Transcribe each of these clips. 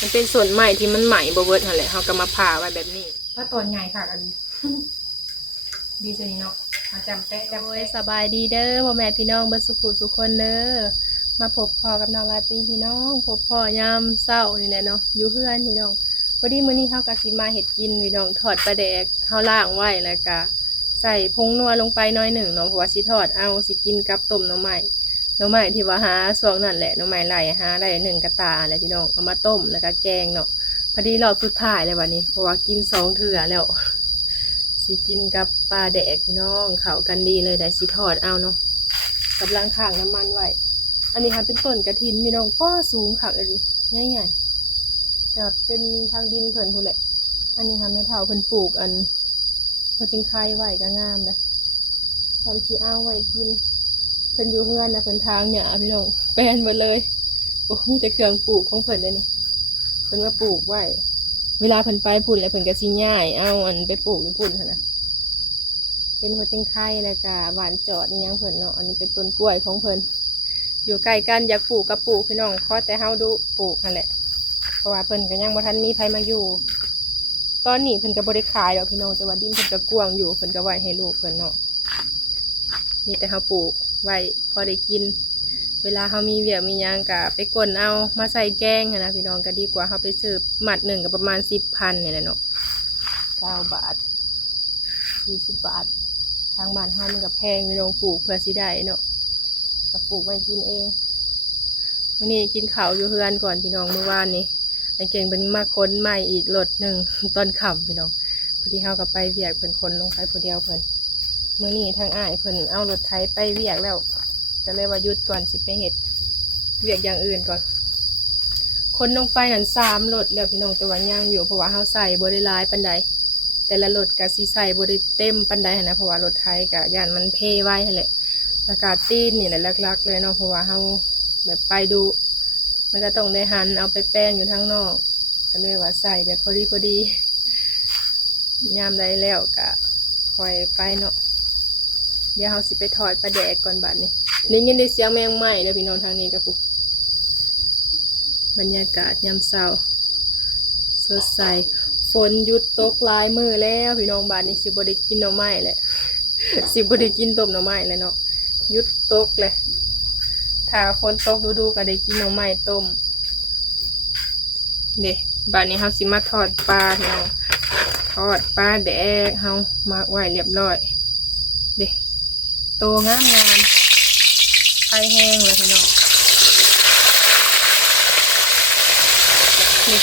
มันเป็นส่วนใหม่ที่มันใหม่บ่เบิดหั่นแหละเขาก็มาผ่าไว้แบบนี้ถ้าตอนใหญ่ค่ะอันนี้ ดีจังเนาะมาจำแปะจำเลยสบายดีเด้อพ่อแม่พี่น้องเบิดสุขุสุขคนเด้อมาพบพ่อกับน้องลาตีพี่น้องพบพ่อยามเช้านี่แหละเนาะอยู่เฮือนพี่น้องพอดีมื้อนี้เฮาก็สิมาเฮ็ดกินพี่น้องทอดปลาแดกเฮาล้างไว้แล้วก็ใส่ผงนัวลงไปน้อยหนึ่งเนาะเพราะว่าสิทอดเอาสิกินกับต้มหน่อไม้ที่ว่าหาช่วงนั้นแหละหน่อไม้ไหลหาได้1กระตาแหละพี่น้องเอามาต้มแล้วก็แกงเนาะพอดีรอบสุดท้ายเลยวันนี้เพราะว่ากิน2เทื่อแล้วสิกินกับปลาแดกพี่น้องเข้ากันดีเลยได้สิทอดเอาเนาะกับล้างข้างน้ำมันไว้อันนี้ค่ะเป็นต้นกระถินพี่น้องก็สูงค่ะเลยใหญ่ๆแต่เป็นทางดินเพิ่นพู้นแหละอันนี้ค่ะแม่เฒ่าเพิ่นปลูกอันพอจิงไข่ไว้ก็งามเลยทำสิเอาไว้กินเพิ่นอยู่เฮือนนะเพิ่นทางเนี่ยพี่น้องแปลนหมดเลยโอ้มีแต่เครื่องปลูกของเพิ่นเลยนี่เพิ่นมาปลูกไว้เวลาเพิ่นไปพุ่นแล้วเพิ่นก็สิย้ายเอาอันไปปลูกอยู่พุ่นหั่นนะเป็นหัวจิงไข่แล้วก็หวานจอดนี่ยังเพิ่นเนาะอันนี้เป็นต้นกล้วยของเพิ่นอยู่ใกล้กันอยากปลูกก็ปลูกพี่น้องขอแต่เฮาดูปลูกนั่นแหละเพราะว่าเพิ่นก็ยังบ่ทันมีไผมาอยู่ตอนนี้เพิ่นก็บ่ได้ขายดอกพี่น้องแต่ว่าดินเพิ่นก็กว้างอยู่เพิ่นก็ไว้ให้ลูกเพิ่นเนาะมีแต่เฮาปลูกไว้พอได้กินเวลาเฮามีเวียกมีหยังก็ไปกลเอามาใส่แกงนะพี่น้องก็ดีกว่าเฮาไปซื้อหมัดหนึ่งก็ประมาณ10,000นี่แหละเนาะ9 บาท40 บาททางบ้านเฮามันก็แพงพี่น้องปลูกเพื่อสิได้เนาะก็ปลูกไว้กินเองมื้อนี้กินข้าวอยู่เฮือนก่อนพี่น้องเมื่อวานนี้ไอ้เก่งเป็นมาค้นใหม่อีกรถหนึ่งตอนค่ำพี่น้องพอดีเฮาก็ไปเวียกเพิ่นคนลงไปผู้เดียวเพิ่นมื้อนี้ทางอ้ายเพิ่นเอารถไถไปเวียกแล้วก็เลยว่าหยุดก่อนสิไปเฮ็ดเวียกอย่างอื่นก่อนคนลงไปนั่น3 รถแล้วพี่น้องแต่ว่ายังอยู่เพราะว่าเฮาใส่บ่ได้หลายปานใดแต่ละรถก็สิใส่บ่ได้เต็มปานใดหั้นนะเพราะว่ารถไถก็ย่านมันเพไว้หั่นแหละแล้วก็ตีนนี่แหละหลักๆเลยเนาะเพราะว่าเฮาแบบไปดูมันก็ต้องได้หั่นเอาไปแป้งอยู่ทางนอกก็เลยว่าใส่แบบพอดียามใดแล้วก็ค่อยไปเนาะเดี๋ยวเราสิไปทอดปลาแดกก่อนบัดนี้ได้ยินได้เสียงแมงไหม้แล้วพี่น้องทางนี้กับปุ๊บรรยากาศยามเช้าสดใสฝนหยุดตกหลายมื้อแล้วพี่น้องบัดนี้สิบ่ได้กินหน่อไม้แหละสิบ่ได้กินต้มหน่อไม้แล้วเนาะหยุดตกเลยถ้าฝนตกดูก็ได้กินหน่อไม้ต้มเด้บัดนี้เราสิมาทอดปลาพี่น้องทอดปลาแดกเรามักไว้เรียบร้อยเด้โตงามไฟแห้งเลยพี่น้องนี่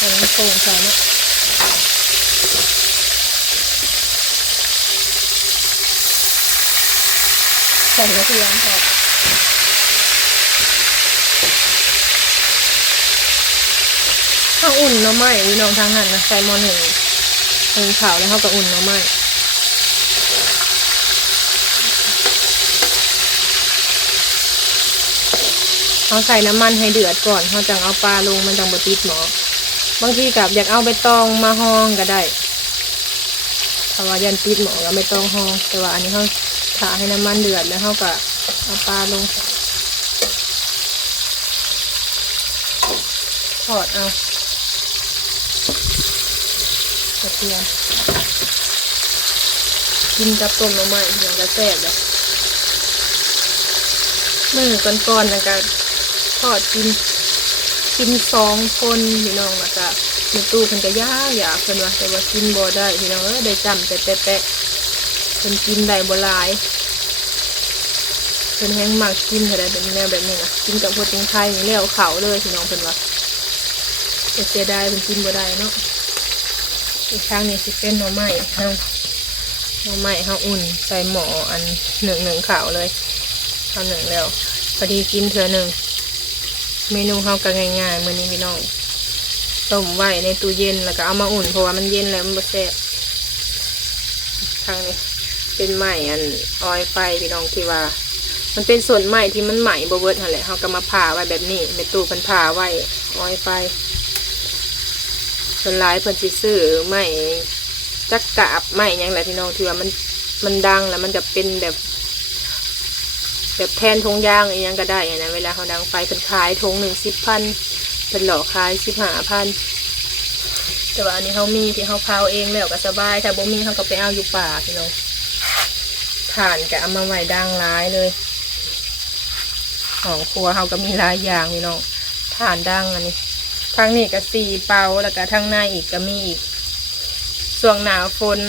อันนี้โป่งใส่เนาะใส่กระเทียมพอข้าวอุ่นเนาะไหมพี่น้องทางนั้นนะใส่หม้อหนึ่งขาวแล้วเขาก็อุ่นเนาะไหมเขาใส่น้ำมันให้เดือดก่อนเขาจังเอาปลาลงมันจังบดติดหมอบางทีกับอยากเอาใบตองมาห้องก็ได้ถ้าว่ายันติดหมอก็ไม่ต้องห้องแต่ว่าอันนี้เขาถ่าให้น้ำมันเดือดแล้วเขาก็เอาปลาลงทอดเอากระเทียมกินกับต้มหน่อไม้เดี๋ยวจะแซ่บเลยมือก่อนๆนะก็ทอดกิน2 คนพี่น้องแล้วก็ในตู้เพิ่นก็อยากเพิ่นว่าแต่ว่ากินบ่ได้พี่น้องได้จำแต่แปะเพิ่นกินได้บ่หลายเพิ่นแห้งมากกินเท่าใดเป็นแนวแบบนี้นะกินกับพวกจิงไข่นี่แล้วเขาเลยพี่น้องเพิ่นว่าแต่เสียดายเพิ่นกินบ่ได้เนาะอีกครั้งนี้สิเป็นหน่อไม้เฮาอุ่นใส่หม้ออันหนึ่งข้าวเลยเอาหนึ่งแล้วพอดีกินเทื่อหนึ่งเมนูเฮาก็ง่ายๆมื้อนี้พี่น้องต้มไว้ในตู้เย็นแล้วก็เอามาอุ่นเพราะว่ามันเย็นแล้วมันบ่แซ่บทางนี้เป็นไหม้อันออยไฟพี่น้องที่ว่ามันเป็นส่วนไหม้ที่มันไหม้บ่เบิดหั่นแหละเฮาก็มาผ่าไว้แบบนี้ในตู้เพิ่นผ่าไว้ออยไฟส่วนหลายเพิ่นสิซื้อไหม้ จักกาบไม้ยังแหละพี่น้องที่ว่ามันดังแล้วมันจะเป็นแบบแทนทงยางอีกยังก็ได้นะเวลาเขาดังไฟเป็นขายทง1,010,000เป็นหลอกขาย15,000แต่ว่าอันนี้เขามีที่เขาเผาเองแล้วก็สบายถ้าบ่มีเขาก็ไปเอาอยู่ป่าพี่น้องถ่านก็เอามาไว้ดังร้ายเลยของครัวเขาก็มีหลายอย่างพี่น้องถ่านดังอันนี้ทางนี้ก็4 เตาแล้วก็ทางในอีกก็มีอีกช่วงหนาวฝน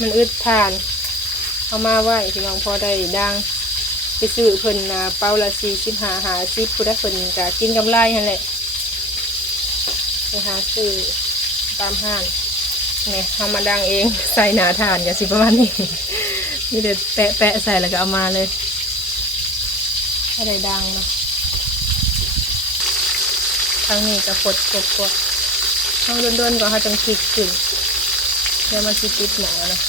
มันอึดถ่านเอามาไว้พี่น้องพอได้ดังไปซื้อเพิ่นเป้าละ45-50ผู้ได้เพิ่นก็กินกำไรนั่นแหละไปหาซื้อตามห้างเนี่ยเอามาดังเองใส่หนาถ่านกันสิประมาณนี้นี่เด็ดแปะใส่แล้วก็เอามาเลยถ้าได้ดังเนาะทางนี้ก็กดทางด้นๆก็เขาจังคลิกขึ้นแล้วมันสิติดหมอนะ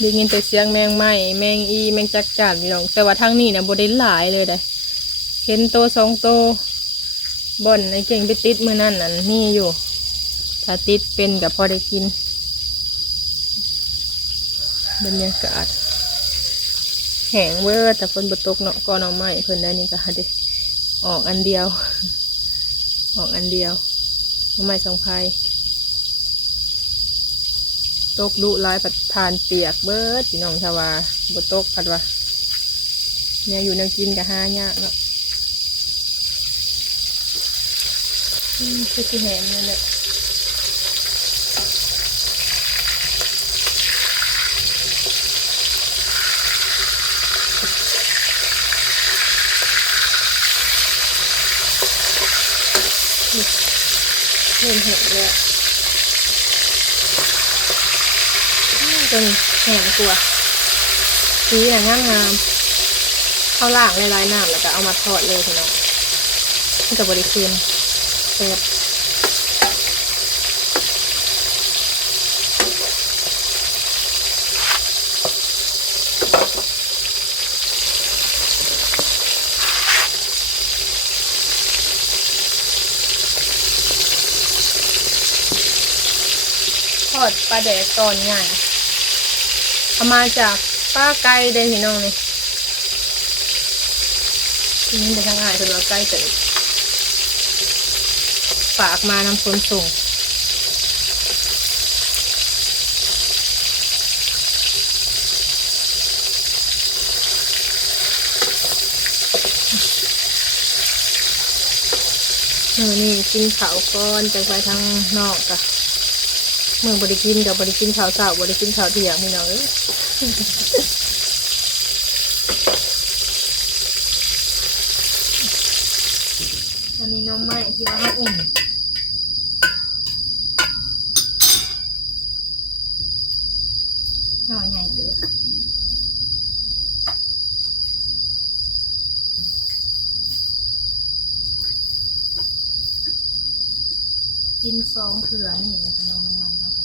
ได้ยินแต่เสียงแมงไหม้แมงอีแมงจักรจั่นพี่น้องแต่ว่าทางนี้เนี่ยบ่ได้หลายเลยได้เห็นโต2 โตบ่อนในเก่งไปติดมือนั่นน่ะนี่อยู่ถ้าติดเป็นกับพอได้กินบรรยากาศแห้งเวอร์แต่ฝนบ่ตกเนาะก็หน่อไม้เพิ่นได้นี่ก็ได้ออกอันเดียวหน่อไม้2 ไผ่ตกดุลายผัดทานเปียกเบิดพี่น้องชาวาบ่ตกผัดว่าเนี่ยอยู่แนวกินกับหายากเนาะคือที่แหมนั่นแหละเห็นเลยจนแหมกลัวสีน่ะงามเข้าล่างลายน้ำแล้วก็เอามาทอดเลยพี่น้องนี่กับบริคืนแซ่บทอดปลาแดกตอนใหญ่เอามาจากป้าไก่เด้พี่น้องนี่ทีนี้ไปทางอ่านเป็นว่าไก่เต๋อฝากมานำคนส่งนี่กินข้าวก้อนจากไปทางนอกกะเมืองบริกินกับบริกินข้าวเช้าบริกินข้าวเที่ยงพี่น้องอันนี้น้องไม้ที่ว่าเขาอุ่นหน่อใหญ่เด้อกิน2 เถื่อนี่นะพี่น้องน้องไม้เขาก็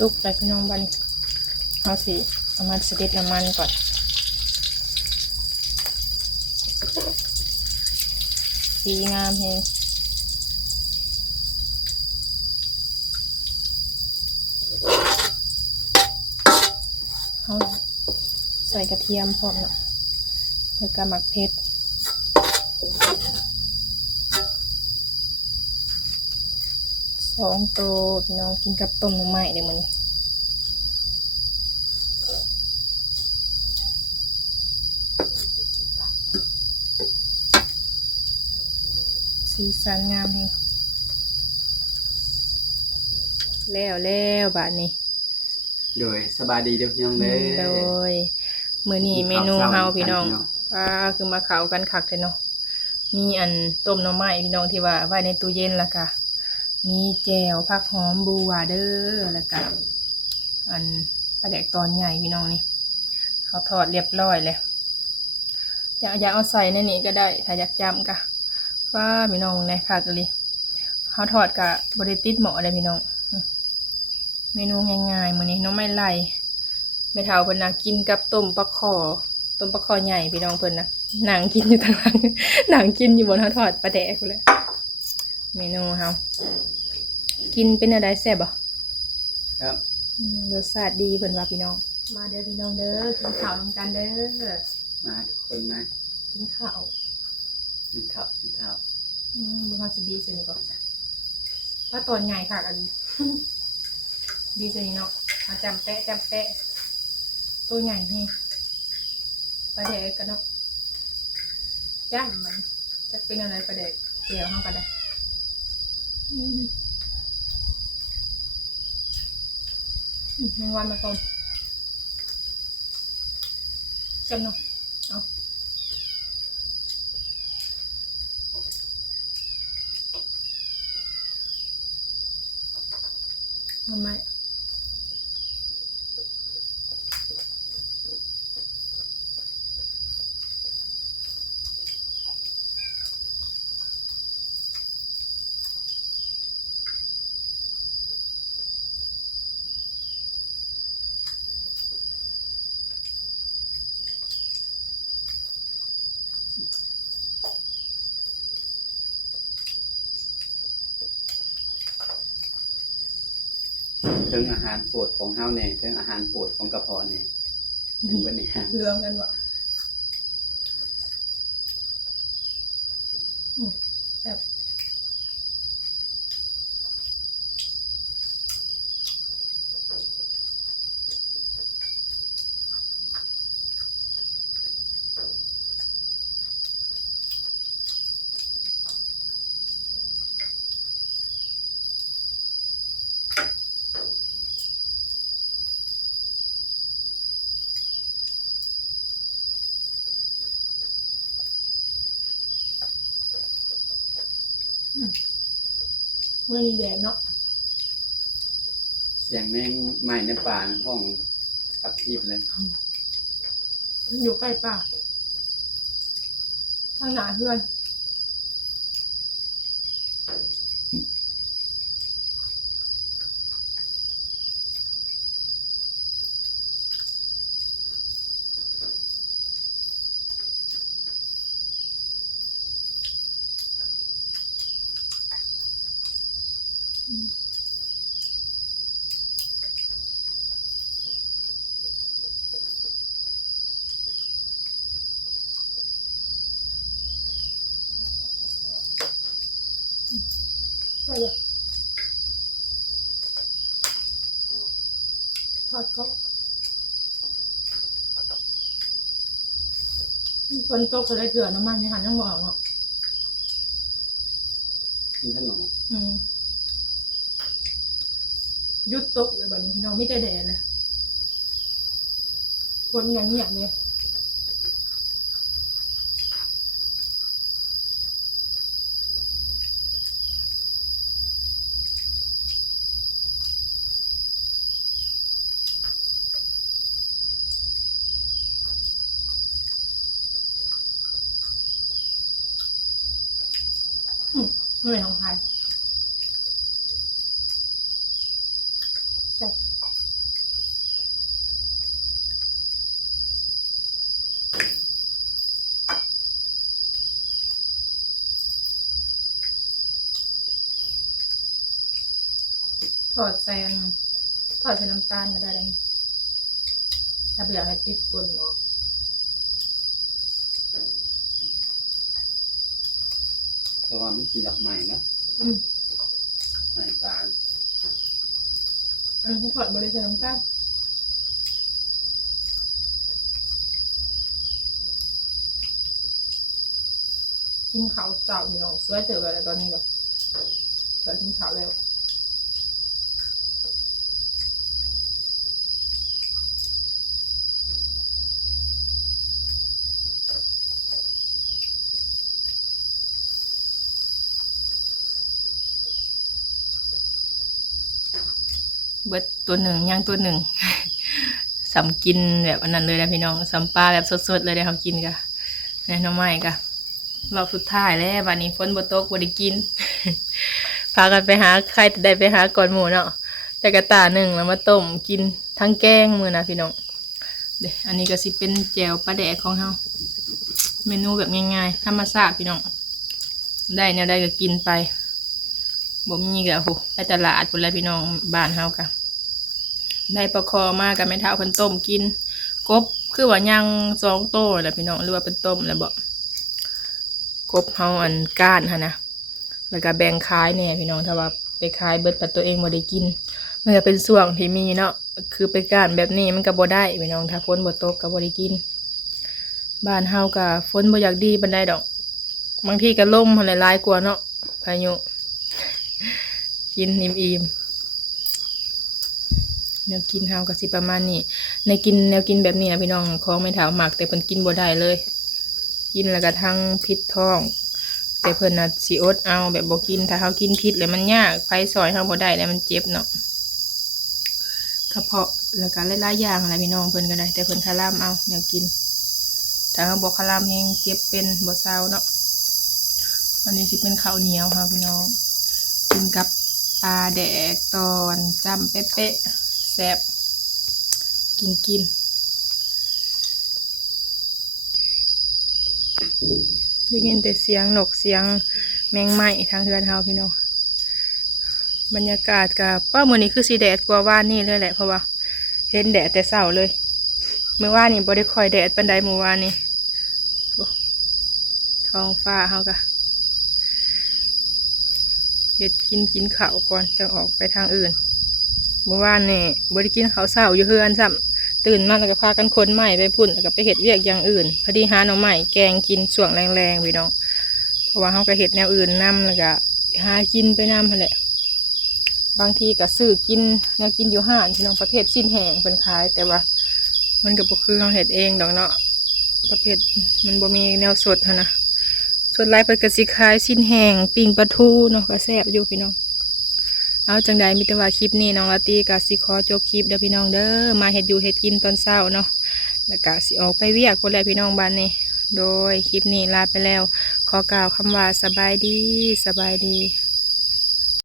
ลุกไปพี่น้องบ้านเอาสิเอามาสเด็ดน้ำมันก่อนสีงามแฮงเอาใส่กระเทียมพร้อมเนาะแล้วก็หมักเผ็ด2 โตพี่น้องกินกับต้มหน่อไม้เดี๋ยวมันสีสันงามแฮงแล้วบาดนี้โดยสบายดีเด้อพี่น้องเด้อโดยมื้อนี้เมนูเฮาพี่น้องคือมาเข้ากันคักแท้เนาะมีอันต้มหน่อไม้พี่น้องที่ว่าไว้ในตู้เย็นแล้วก็มีแจ่วผักหอมบัวเด้อแล้วก็อันปลาแดกตอนใหญ่พี่น้องนี่เขาทอดเรียบร้อยเลยอยากเอาใส่ในนี้ก็ได้ถ้าอยากจำก็พี่น้องในคักเลย เฮาทอดกับบริติดหมอเลยพี่น้องเมนูง่ายๆมื้อนี้น้องไม่ไล่แม่เฒ่าเพิ่นน่ะกินกับต้มปลาขอใหญ่พี่น้องเพิ่นน่ะนั่งกินอยู่ทางหลัง นั่งกินอยู่บนเฮาทอดปลาแดกพุ่นแหละเมนูเฮากินเป็นอะไรแซ่บบ่ ครับ รสชาติดีเพิ่นว่าพี่น้องมาเด้อพี่น้องเด้อกินข้าวนำกันเด้อ มาทุกคนมา กินข้าว กินข้าวกินข้าว มึงเอาสิบีซะนี่ก่อนว่าตอนใหญ่ค่ะอันนี้ บีซะนี่เนาะมาจำแปะตัวใหญ่ให้ปลาแดกกันเนาะจ้ำมันจะเป็นอะไรปลาแดกเจียวเข้ากันได้แมงวันมาก่อนจำเนาะเอาทำไมเทิงอาหารโปรดของเฮาเนี่ยเทิงอาหารโปรดของกระเพาะเนี่ยเป็นวันนี้ฮะ เรื่องกันวะแบบ มื่อนี้แดดเนาะ เสียงแมงไหม้ในป่าในห้องขับทีบเลย อยู่ใกล้ป่าทางหนาเพื่อนใช่เลยทอดก็คนตกจะได้เถื่อนน้ำมันนี่หันยังบอกอ่ะ กินขนม ยุดตกเลยแบบนี้พี่น้องไม่ได้แดดเลยคนอย่างเงียบเลยเหนื่อยของไทยแซ่บทอดใส่ทอดใส่น้ำตาลก็ได้เลยถ้าเบื่อให้ติดก้นหมอ แต่ว่ามันสีดอกใหม่นะใหม่ตาล เขาถอดบริษัทน้ำตาลกินข้าวเสาพี่น้องสวยเติบแล้วตอนนี้กับแต่กินข้าวแล้วเบิดตัวหนึ่งย่างตัวหนึ่ง สำกินแบบอันนั้นเลยนะพี่น้องสำปลาแบบสดๆเลยได้เขากินกะในน้องใหม่กะรอบสุดท้ายแล้ววันนี้ฝนบ่ตกบ่ได้กิน พ พากันไปหาใครได้ไปหาก่อนหมู่เนาะแต่กระตาหนึ่งแล้วมาต้มกินทั้งแกงมื้อนะพี่น้องเด้อันนี้ก็สิเป็นแจ่วปลาแดกของเฮาเมนูแบบง่ายๆธรรมชาติพี่น้องได้แนวใดก็กินไปบ่มีก็โหไปตลาดพุ่นแหละพี่น้องบ้านเฮาก็ได้ปลาคอมากับแม่เฒ่าเพิ่นต้มกินกบคือว่ายัง2 โตแหละพี่น้องหรือว่าเป็นต้มแล้วบ่กบเฮาอันก้านหั่นนะแล้วก็แบ่งขายแน่พี่น้องถ้าว่าไปขายเบิดปัดตัวเองบ่ได้กินมันก็เป็นช่วงที่มีเนาะคือไปก้านแบบนี้มันก็บ่ได้พี่น้องถ้าฝนบ่ตกก็บ่ได้กินบ้านเฮาก็ฝนบ่อยากดีปานใดดอกบางทีก็ลมหั่นหลายกว่าเนาะพายุกินอิ่มๆแนวกินเฮาก็สิประมาณนี้ในกินแนวกินแบบนี้นะพี่น้องของไม่เฒ่ามักแต่เพิ่นกินบ่ได้เลยกินแล้วก็ทั้งพิษท้องแต่เพิ่นน่ะสิอดเอาแบบบ่กินถ้าเฮากินพิษแล้วมันยากไผซอยเฮาบ่ได้แล้วมันเจ็บเนาะกระเพาะแล้วก็หลายๆอย่างอะไรพี่น้องเพิ่นก็ได้แต่เพิ่นคาร่ามเอาแนวกินถ้าเฮาบ่คาร่ามแฮงเจ็บเป็นบ่เซาเนาะอันนี้สิเป็นข้าวเหนียวค่ะพี่น้องกินกับปลาแดกตอนจ้ำเป๊ะๆแซ่บกินได้ยินแต่เสียงนกเสียงแมงไหม้ทางเฮือนเฮาพี่น้องบรรยากาศกับป้ามื้อนี้คือสีแดดกว่าว่านนี่เลยแหละเพราะว่าเห็นแดดแต่เช้าเลยเมื่อวานนี่บ่ได้ค่อยแดดปานใดเมื่อวานนี่ท้องฟ้าเฮากะเฮ็ดกินข้าวก่อนจังออกไปทางอื่นเมื่อวานนี่บ่ได้กินข้าวเช้าอยู่เฮือนซ้ำตื่นมาแล้วก็พากันขนไม้ไปพุ่นแล้วก็ไปเฮ็ดเวียกอย่างอื่นพอดีหาหน่อไม้แกงกินส่วงแรงๆพี่น้องเพราะว่าเฮาก็เฮ็ดแนวอื่นนำแล้วก็หากินไปนำหั่นแหละบางทีก็ซื้อกินแนวกินอยู่ห้างพี่น้องประเภทสิ้นแห้งเป็นขายแต่ว่ามันก็บ่คือเฮาเฮ็ดเองดอกเนาะประเภทมันบ่มีแนวสดหั่นนะส่วนหลายเพิ่นก็สิขายสิ้นแห้งปิ้งปลาทูเนาะก็แซ่บอยู่พี่น้องเอาจังใดมีแต่ว่าคลิปนี้น้องลาตี้ก็สิขอจบคลิปเด้อพี่น้องเด้อมาเฮ็ดอยู่เฮ็ดกินตอนเช้าเนาะแล้วก็สิออกไปเวียกพุ่นแหละพี่น้องบ้านนี้โดยคลิปนี้ลาไปแล้วขอกล่าวคำว่าสบายดี